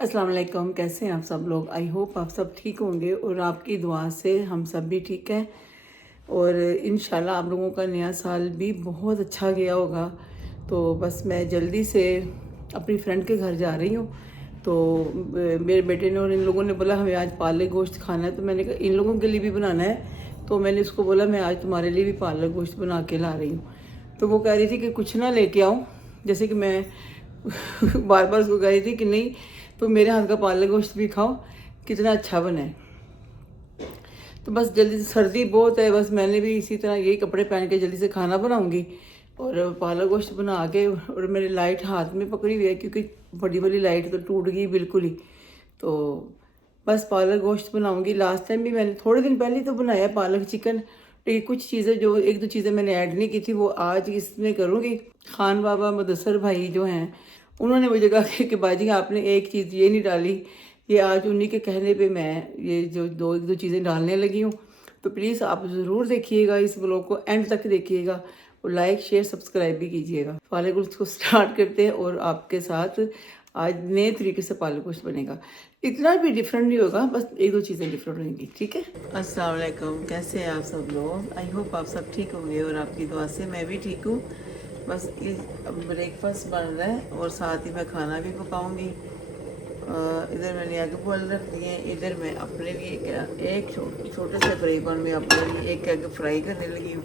अस्सलाम वालेकुम। कैसे हैं आप सब लोग? आई होप आप सब ठीक होंगे और आपकी दुआ से हम सब भी ठीक हैं। और इंशाल्लाह आप लोगों का नया साल भी बहुत अच्छा गया होगा। तो बस मैं जल्दी से अपनी फ्रेंड के घर जा रही हूँ। तो मेरे बेटे ने और इन लोगों ने बोला हमें आज पालक गोश्त खाना है। तो मैंने कहा इन लोगों के लिए भी बनाना है। तो मैंने उसको बोला मैं आज तुम्हारे लिए भी पालक गोश्त बना के ला रही हूँ। तो वो कह रही थी कि कुछ ना लेके आऊँ, जैसे कि मैं बार बार उसको कह रही थी कि नहीं तो मेरे हाथ का पालक गोश्त भी खाओ, कितना अच्छा बना है। तो बस जल्दी से, सर्दी बहुत है, बस मैंने भी इसी तरह यही कपड़े पहन के जल्दी से खाना बनाऊंगी और पालक गोश्त बना के। और मेरी लाइट हाथ में पकड़ी हुई है क्योंकि बड़ी वाली लाइट तो टूट गई बिल्कुल ही। तो बस पालक गोश्त बनाऊंगी। लास्ट टाइम भी मैंने थोड़े दिन पहले तो बनाया पालक चिकन। लेकिन कुछ चीज़ें जो एक दो चीज़ें मैंने ऐड नहीं की थी वो आज इसमें करूँगी। खान बाबा मुदस्सर भाई जो हैं उन्होंने मुझे कहा कि बाजी आपने एक चीज़ ये नहीं डाली। ये आज उन्हीं के कहने पे मैं ये जो एक दो चीज़ें डालने लगी हूँ। तो प्लीज़ आप ज़रूर देखिएगा, इस ब्लॉग को एंड तक देखिएगा और लाइक शेयर सब्सक्राइब भी कीजिएगा। पालक गोश्त को स्टार्ट करते हैं और आपके साथ आज नए तरीके से पालक गोश्त बनेगा। इतना भी डिफरेंट नहीं होगा, बस एक दो चीज़ें डिफरेंट होंगी। ठीक है। अस्सलाम वालेकुम। कैसे हैं आप सब लोग? आई होप आप सब ठीक होंगे और आपकी दुआ से मैं भी ठीक हूँ। बस ब्रेकफास्ट बन रहा है और साथ ही मैं खाना भी पकाऊंगी। इधर मैंने एग बॉयल रख दिए हैं। इधर मैं अपने लिए एक छोटे से फ्राई पैन में अपने लिए एक एग फ्राई करने लगी हूँ।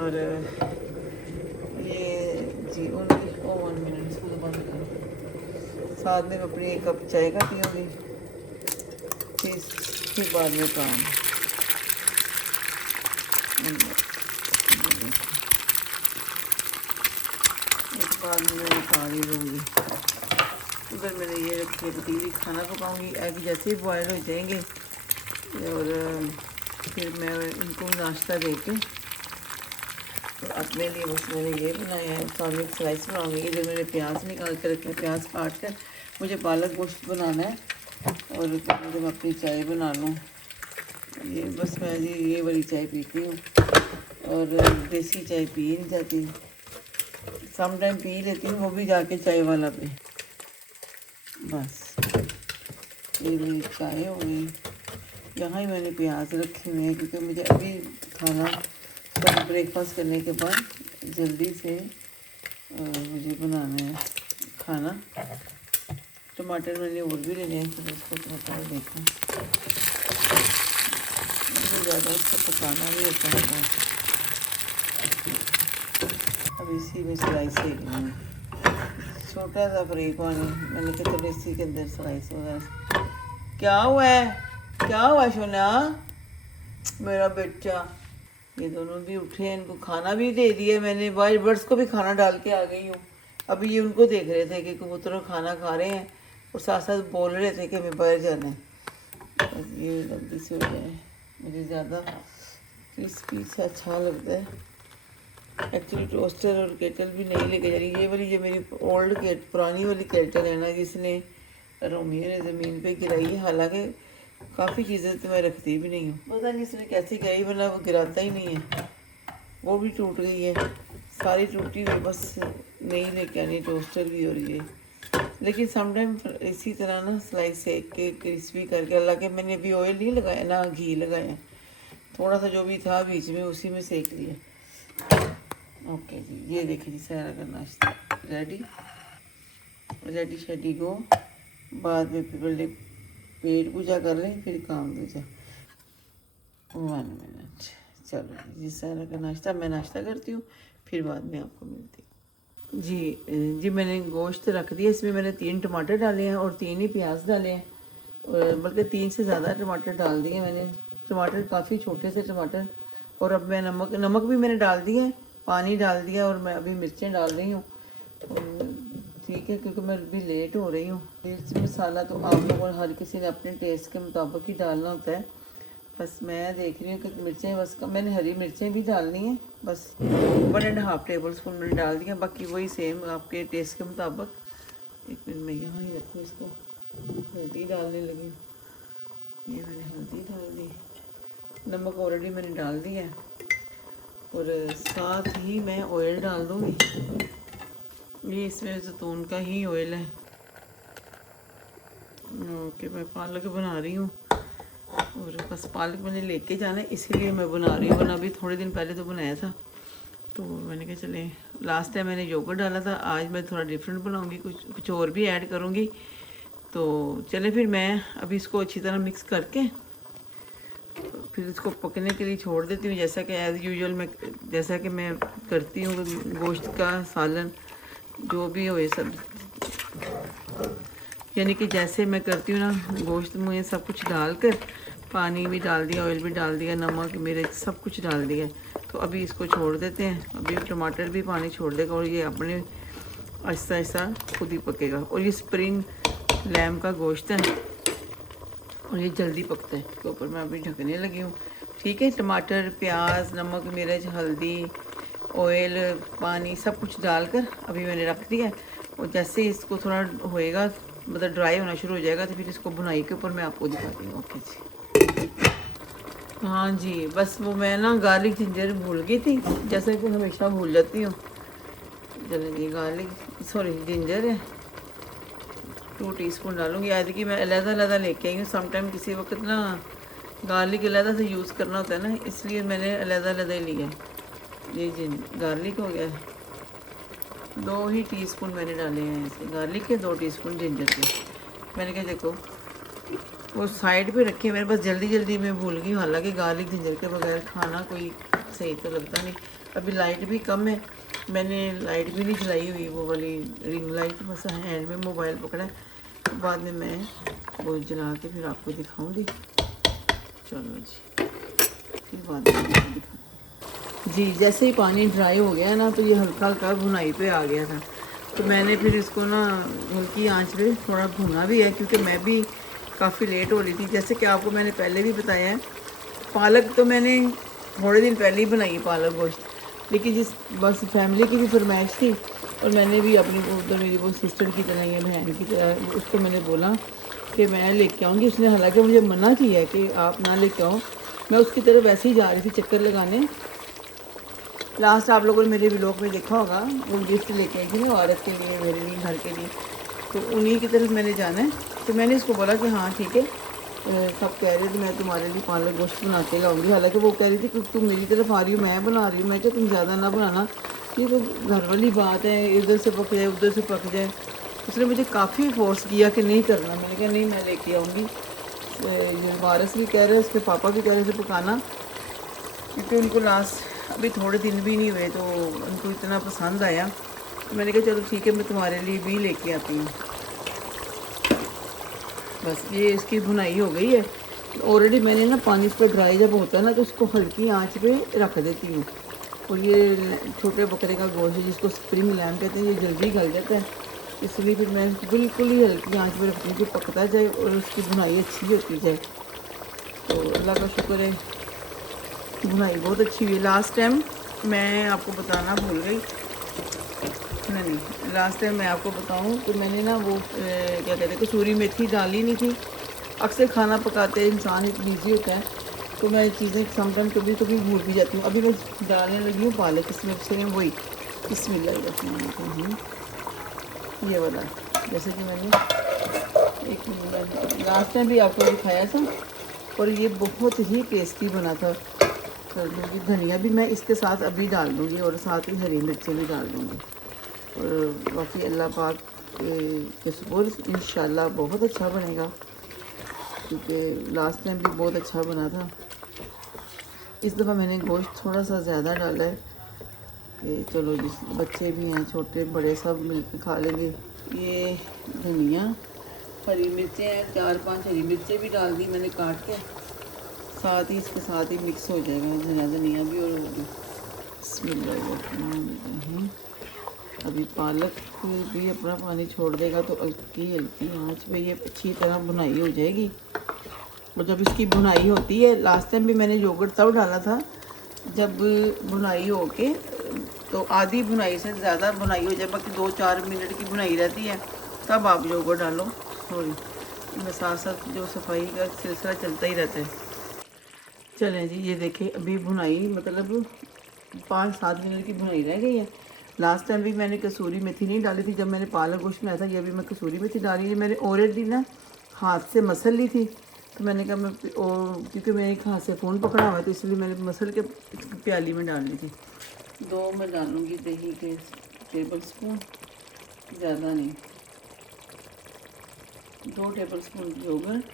और ये जी वन मिनट इसको बंद करो। साथ में मैं अपनी एक कप चाय का पीऊँगी। फिर बाद में काम। एक बाद में मैं खा ही लूँगी। उधर मैंने ये रखी है पतीली, खाना पकाऊंगी। एग जैसे ही बॉयल हो जाएंगे और फिर मैं इनको नाश्ता दे के तो अपने लिए बस मैंने ये बनाया है। सामने एक स्लाइस बनाऊंगी। इधर मैंने प्याज निकाल के रखे हैं, प्याज काट कर मुझे पालक गोश्त बनाना है। और मुझे मैं अपनी चाय बना लूँ। ये बस मैं ये वाली चाय पीती हूँ और देसी चाय पी नहीं जाती। सम टाइम पी लेती हूँ, वो भी जाके चाय वाला पे। बस ये मेरी चाय हो गई। यहाँ ही मैंने प्याज रखे हुए हैं क्योंकि मुझे अभी खाना सब ब्रेकफास्ट करने के बाद जल्दी से मुझे बनाना है खाना। टमाटर मैंने और भी लेने हैं, फिर उसको थोड़ा देखा। मुझे ज़्यादा इसको पकाना भी होता है बहुत। अब इसी में स्लाइस सेक लूँगी। छोटा सा फ्राई पैन है, मैंने कहा चलो इसी के अंदर स्लाइस वगैरह। क्या हुआ है? क्या हुआ सोना? मेरा बच्चा। ये दोनों भी उठे हैं, इनको खाना भी दे दिया मैंने। वाइल्ड बर्ड्स को भी खाना डाल के आ गई हूँ। अभी ये उनको देख रहे थे कि कबूतर खाना खा रहे हैं और साथ साथ बोल रहे थे कि हमें बाहर जाना है। बस ये जल्दी से हो जाए। मुझे ज़्यादा क्रिस्पी से अच्छा लगता है। एक्चुअली टोस्टर और केटल भी नहीं लेके जा रही। ये वाली जो मेरी पुरानी वाली केटल है ना, जिसने रोमियो ने ज़मीन पे गिराई है। हालांकि काफ़ी चीज़ें तो मैं रखती भी नहीं हूँ, पता नहीं इसने कैसे गिराई, वरना वो गिराता ही नहीं है। वो भी टूट गई है, सारी टूटी हुई। बस नहीं लेके आनी टोस्टर भी। और ये लेकिन समटाइम इसी तरह ना स्लाइस सेक के क्रिस्पी करके। हालांकि मैंने अभी ऑयल नहीं लगाया ना घी लगाया, थोड़ा सा जो भी था बीच में उसी में सेक लिया। ओके जी, ये देखिए जी सारा का नाश्ता रेडी शेडी गो। बाद में फिर पहले पेट पूजा कर लें, फिर काम दूजा। 1 मिनट। चलो जी, सारा का नाश्ता मैं नाश्ता करती हूँ, फिर बाद में आपको मिलती हूँ। जी मैंने गोश्त रख दिया। इसमें मैंने 3 टमाटर डाले हैं और 3 ही प्याज डाले हैं, बल्कि 3 से ज़्यादा टमाटर डाल दिए मैंने। टमाटर काफ़ी छोटे से टमाटर। और अब मैं नमक भी मैंने डाल दिया है, पानी डाल दिया और मैं अभी मिर्चें डाल रही हूँ। ठीक है, क्योंकि मैं अभी लेट हो रही हूँ। मिर्च मसाला तो आप लोगों ने हर किसी ने अपने टेस्ट के मुताबिक ही डालना होता है। बस मैं देख रही हूँ कि मिर्चें बस मैंने हरी मिर्चें भी डालनी है। बस 1.5 टेबल स्पून मैंने डाल दिया, बाकी वही सेम आपके टेस्ट के मुताबिक। एक मिनट में यहाँ ही रखूँ इसको। हल्दी डालने लगी, ये मैंने हल्दी डाल दी। नमक ऑलरेडी मैंने डाल दिया है और साथ ही मैं ऑयल डाल दूँगी। ये इसमें जैतून का ही ऑयल है। ओके, मैं पालक बना रही हूँ और बस पालक मैंने लेके जाना है इसीलिए मैं बना रही हूँ, वरना अभी थोड़े दिन पहले तो बनाया था। तो मैंने कहा चले, लास्ट टाइम मैंने योगर्ट डाला था, आज मैं थोड़ा डिफरेंट बनाऊँगी, कुछ और भी ऐड करूँगी। तो चले फिर मैं अभी इसको अच्छी तरह मिक्स करके फिर इसको पकने के लिए छोड़ देती हूँ, जैसा कि एज़ यूजुअल मैं जैसा कि मैं करती हूँ गोश्त का सालन जो भी हो ये सब, यानी कि जैसे मैं करती हूँ ना, गोश्त में सब कुछ डालकर पानी भी डाल दिया, ऑयल भी डाल दिया, नमक मिर्च सब कुछ डाल दिया। तो अभी इसको छोड़ देते हैं, अभी टमाटर भी पानी छोड़ देगा और ये अपने आहिस्ता आहिस्ता खुद ही पकेगा। और ये स्प्रिंग लैम का गोश्त है और ये जल्दी पकता है। तो ऊपर मैं अभी ढकने लगी हूँ। ठीक है, टमाटर प्याज नमक मिर्च हल्दी ऑयल पानी सब कुछ डालकर अभी मैंने रख दिया है। और जैसे इसको थोड़ा होएगा, मतलब ड्राई होना शुरू हो जाएगा, तो फिर इसको बुनाई के ऊपर मैं आपको दिखाती हूँ। ओके जी, हाँ जी, बस वो मैं ना गार्लिक जिंजर भूल गई थी, जैसे कि हमेशा भूल जाती हूँ। चलो जी, गार्लिक सॉरी जिंजर है 2 टीस्पून डालूंगी। आज की मैं अलग-अलग लेके आई हूँ, समटाइम किसी वक्त ना गार्लिक अलग से यूज़ करना होता है ना, इसलिए मैंने अलग ही लिया। ये गार्लिक हो गया, 2 ही टीस्पून मैंने डाले हैं ऐसे गार्लिक के, 2 टीस्पून जिंजर के। मैंने कहा देखो वो साइड पे रखे, मेरे पास जल्दी में भूल गई, हालांकि गार्लिक जिंजर के बगैर खाना कोई सही तो लगता नहीं। अभी लाइट भी कम है, मैंने लाइट भी नहीं जलाई हुई, वो वाली रिंग लाइट, बस हैंड में मोबाइल पकड़ा है। तो बाद में मैं वो जला के फिर आपको दिखाऊंगी। चलो जी, फिर बाद में दिखाऊँ जी। जैसे ही पानी ड्राई हो गया ना, तो ये हल्का हल्का भुनाई पे आ गया था। तो मैंने फिर इसको ना हल्की आंच पे थोड़ा भुना भी है, क्योंकि मैं भी काफ़ी लेट हो रही थी। जैसे कि आपको मैंने पहले भी बताया है, पालक तो मैंने थोड़े दिन पहले ही बनाई पालक गोश्त, लेकिन जिस बस फैमिली की भी फरमाइश थी और मैंने भी अपनी उधर मेरी वो सिस्टर की तरह या बहन की तरह उसको मैंने बोला कि मैं लेके आऊँगी। उसने हालांकि मुझे मना किया है कि आप ना लेके आओ, मैं उसकी तरफ वैसे ही जा रही थी चक्कर लगाने। लास्ट आप लोगों ने मेरे व्लॉग में देखा होगा, वो गिफ्ट लेके आई थी ना औरत के लिए, मेरे लिए, घर के लिए, तो उन्हीं की तरफ मैंने जाना है। तो मैंने इसको बोला कि हाँ ठीक है, सब कह रहे थे मैं तुम्हारे लिए पालक गोश्त बना के लाऊंगी। हालांकि वो कह रही थी कि तुम मेरी तरफ आ रही हो, मैं बना रही हूँ। मैं क्या तुम ज़्यादा ना बनाना, ये तो घर वाली बात है, इधर से पक जाए उधर से पक जाए। उसने मुझे काफ़ी फोर्स किया कि नहीं करना। मैंने कहा नहीं, मैं लेके आऊँगी। ये वारस भी कह रहे हैं, उसके पापा भी कह रहे थे पकाना, क्योंकि उनको लास्ट अभी थोड़े दिन भी नहीं हुए तो उनको इतना पसंद आया। तो मैंने कहा चलो ठीक है, मैं तुम्हारे लिए भी लेके आती हूँ। बस ये इसकी भुनाई हो गई है ऑलरेडी। मैंने ना पानी इस पर ड्राई जब होता है ना, तो इसको हल्की आंच पे रख देती हूँ। और ये छोटे बकरे का गोश्त है जिसको स्प्रिंग लैम कहते हैं, ये जल्दी गल जाता है, इसलिए फिर मैं बिल्कुल ही हल्की आंच पे रखती हूँ कि पकता जाए और उसकी भुनाई अच्छी होती जाए। तो अल्लाह का शुक्र है, भुनाई बहुत अच्छी हुई है। लास्ट टाइम मैं आपको बताना भूल गई, नहीं लास्ट टाइम मैं आपको बताऊं तो मैंने ना वो क्या कहते हैं, कसूरी मेथी डाली नहीं थी। अक्सर खाना पकाते इंसान इतना बिजी होता है, तो मैं चीज़ें समटाइम कभी कभी भूल भी जाती हूँ। अभी मैं डालने लगी हूँ पालक, इसमें से वही बिस्मिल्लाह ये वाला, जैसे कि मैंने एक लास्ट टाइम भी आपको दिखाया था, और ये बहुत ही टेस्टी बना था। कर दूँगी धनिया भी मैं इसके साथ अभी डाल दूँगी, और साथ ही हरी मिर्चें भी डाल दूँगी। और बाकी अल्लाह पाक के सुपुर इंशाल्लाह बहुत अच्छा बनेगा, क्योंकि लास्ट टाइम भी बहुत अच्छा बना था। इस दफ़ा मैंने गोश्त थोड़ा सा ज़्यादा डाला है कि चलो जिस बच्चे भी हैं छोटे बड़े सब मिलकर खा लेंगे। ये धनिया हरी मिर्चें हैं, 4-5 हरी मिर्चें भी डाल दी मैंने काट के, साथ ही इसके साथ ही मिक्स हो जाएगा धनिया भी और वो भी। बिस्मिल्लाह। अभी पालक भी अपना पानी छोड़ देगा, तो हल्की हल्की आँच पे ये अच्छी तरह भुनाई हो जाएगी। और जब इसकी भुनाई होती है, लास्ट टाइम भी मैंने योगर्ट तब डाला था जब भुनाई हो के, तो आधी भुनाई से ज़्यादा भुनाई हो जाए, बाकी 2-4 मिनट की भुनाई रहती है, तब आप योगर्ट डालो। सॉरी, मैं साथ साथ जो सफाई का सिलसिला चलता ही रहता है। चलें जी, ये देखें अभी भुनाई मतलब 5-7 मिनट की भुनाई रह गई है। लास्ट टाइम भी मैंने कसूरी मेथी नहीं डाली थी जब मैंने पालक गोश्त बनाया था, ये भी मैं कसूरी मेथी डाली है। मैंने ऑलरेडी ना हाथ से मसल ली थी, तो मैंने कहा मैं और क्योंकि मैं एक हाथ से फ़ोन पकड़ा हुआ है तो इसलिए मैंने मसल के प्याली में डाल ली थी। 2 मैं डालूँगी दही के टेबल स्पून, ज़्यादा नहीं, 2 टेबल स्पून योगर्ट।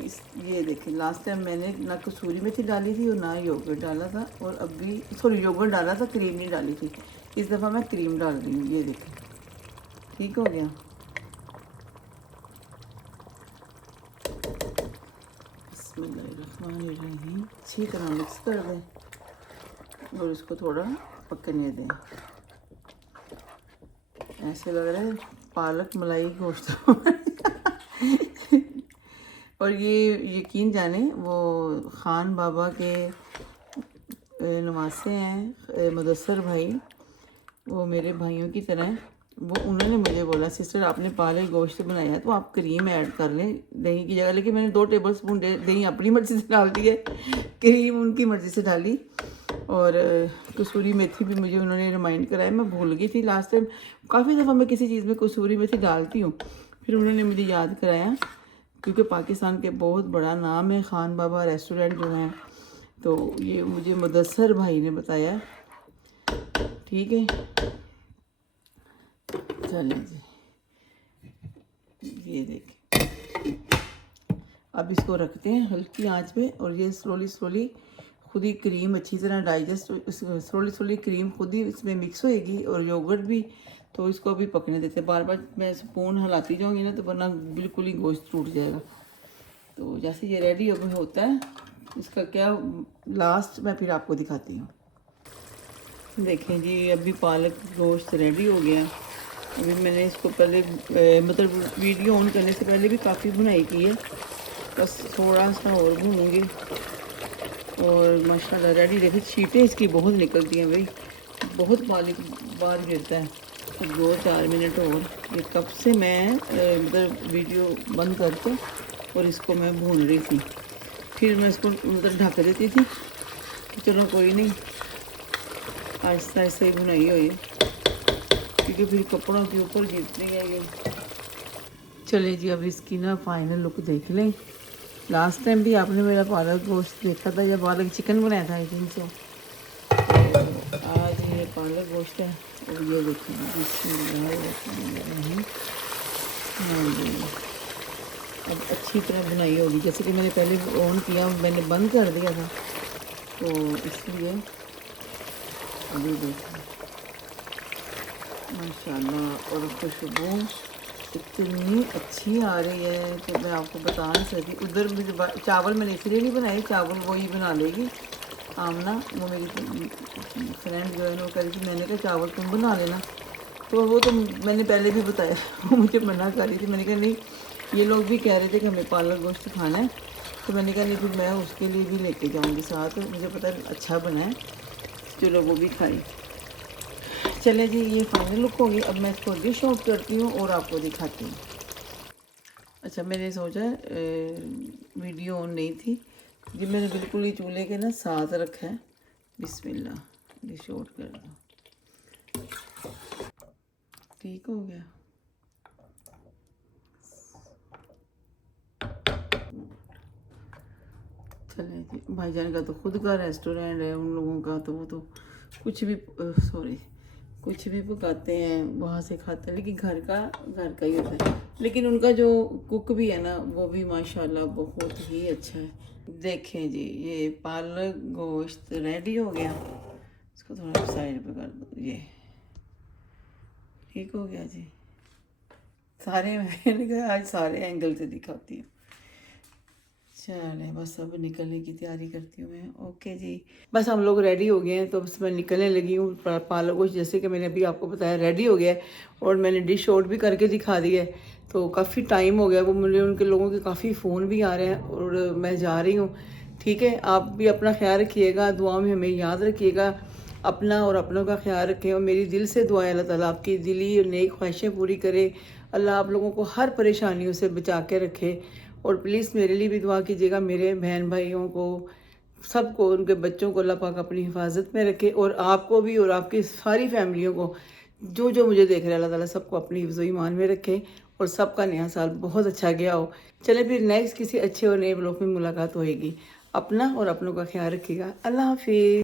इस ये देखें, लास्ट टाइम मैंने ना कसूरी मेथी डाली थी और ना योगर्ट डाला था, और अभी सॉरी योगर्ट डाला था, क्रीम नहीं डाली थी। इस दफ़ा मैं क्रीम डाल रही हूँ। ये देखें, ठीक हो गया। बिस्मिल्लाहिर्रहमानिर्रहीम। अच्छी तरह मिक्स कर दें और इसको थोड़ा पकने दें। ऐसे लग रहा है पालक मलाई गोश्त। और ये यकीन जाने वो ख़ान बाबा के नवासे हैं, मुदस्सर भाई, वो मेरे भाइयों की तरह हैं। वो उन्होंने मुझे बोला सिस्टर आपने पालक गोश्त बनाया है तो आप क्रीम ऐड कर लें दही की जगह, लेकिन मैंने 2 टेबल स्पून दही अपनी मर्ज़ी से डाल दी है, क्रीम उनकी मर्ज़ी से डाली। और कसूरी मेथी भी मुझे उन्होंने रिमाइंड कराया, मैं भूल गई थी लास्ट टाइम। काफ़ी दफ़ा मैं किसी चीज़ में कसूरी मेथी डालती हूँ, फिर उन्होंने मुझे याद कराया, क्योंकि पाकिस्तान के बहुत बड़ा नाम है ख़ान बाबा रेस्टोरेंट जो है, तो ये मुझे मुदस्सर भाई ने बताया। ठीक है, चलें जी, ये देखें। अब इसको रखते हैं हल्की आंच पे, और ये स्लोली खुद ही क्रीम अच्छी तरह डाइजेस्ट, स्लोली क्रीम खुद ही इसमें मिक्स होएगी और योगर्ट भी। तो इसको अभी पकने देते हैं। बार बार मैं स्पून हिलाती जाऊंगी ना तो वरना बिल्कुल ही गोश्त टूट जाएगा। तो जैसे ये रेडी होता है, इसका क्या लास्ट मैं फिर आपको दिखाती हूँ। देखें जी, अभी पालक गोश्त रेडी हो गया। अभी मैंने इसको पहले मतलब वीडियो ऑन करने से पहले भी काफ़ी भुनाई की है, बस थोड़ा सा और भूनूंगी। और माशाल्लाह रेडी। देखिए छींटें इसकी बहुत निकलती हैं भाई, बहुत पालक बाहर गिरता है। तो 2-4 मिनट और, ये कब से मैं मतलब वीडियो बंद करके और इसको मैं भून रही थी, फिर मैं इसको मतलब ढक देती थी। चलो कोई नहीं, आहिस्ता आहिस्ता ही भुनाई हुई, क्योंकि फिर कपड़ों के ऊपर गिरती है ये। चले जी, अब इसकी ना फाइनल लुक देख लें। लास्ट टाइम भी आपने मेरा पालक गोश्त देखा था, जब पालक चिकन बनाया था आई थिंक सो। तो आज ये पालक गोश्त है, और ये देखिए अब अच्छी तरह बनाई होगी, जैसे कि मैंने पहले ऑन किया, मैंने बंद कर दिया था, तो इसलिए अभी देखिए माशाल्लाह। और खुशबू इतनी अच्छी आ रही है तो मैं आपको बता नहीं सकती। उधर मुझे चावल मैंने इसलिए नहीं बनाए, चावल वही बना लेगी आमना, वो मेरी फ्रेंड जो है वो कह रही थी, मैंने कहा चावल तुम बना लेना, तो वो तो मैंने पहले भी बताया। वो मुझे मना कर रही थी, मैंने कहा नहीं, ये लोग भी कह रहे थे कि हमें पालक गोश्त खाना है, तो मैंने कहा नहीं फिर मैं उसके लिए भी लेके जाऊँगी साथ, मुझे पता है अच्छा बना है, चलो वो भी खाई। चले जी, ये फाइनल लुक होगी। अब मैं इसको डिश आउट करती हूँ और आपको दिखाती हूँ। अच्छा, मैंने सोचा वीडियो ऑन नहीं थी जी, मैंने बिल्कुल ही चूल्हे के ना साथ रखा है। बिस्मिल्लाह, डिश आउट कर दो। ठीक हो गया। चले जी, भाईजान का तो खुद का रेस्टोरेंट है, उन लोगों का तो वो तो कुछ भी कुछ भी पकाते हैं वहाँ से खाते हैं, लेकिन घर का ही होता है। लेकिन उनका जो कुक भी है ना, वो भी माशाल्लाह बहुत ही अच्छा है। देखें जी, ये पालक गोश्त रेडी हो गया, इसको थोड़ा साइड पे कर दो। ये ठीक हो गया जी। सारे मैंने कहा आज सारे एंगल से दिखाती हूँ। चले बस अब निकलने की तैयारी करती हूँ मैं। ओके जी, बस हम लोग रेडी हो गए हैं, तो बस मैं निकलने लगी हूँ। पालक गोश्त जैसे कि मैंने अभी आपको बताया रेडी हो गया है, और मैंने डिश आउट भी करके दिखा दी है। तो काफ़ी टाइम हो गया, वो मुझे उनके लोगों के काफ़ी फ़ोन भी आ रहे हैं, और मैं जा रही हूँ। ठीक है, आप भी अपना ख्याल रखिएगा, दुआ में हमें याद रखिएगा, अपना और अपनों का ख्याल रखें। और मेरी दिल से दुआ है अल्लाह ताला आपकी दिली और नेक ख्वाहिशें पूरी करे, अल्लाह आप लोगों को हर परेशानियों से बचा के रखे। और प्लीज़ मेरे लिए भी दुआ कीजिएगा, मेरे बहन भाइयों को, सबको, उनके बच्चों को अल्लाह पाक अपनी हिफाजत में रखे, और आपको भी और आपकी सारी फैमिलियों को, जो जो मुझे देख रहे हैं, अल्लाह ताला सबको अपनी हिफ्ज़-ओ-ईमान में रखे। और सबका नया साल बहुत अच्छा गया हो। चले फिर नेक्स्ट किसी अच्छे और नए ब्लॉग में मुलाकात होएगी। अपना और अपनों का ख्याल रखिएगा। अल्लाह हाफिज़।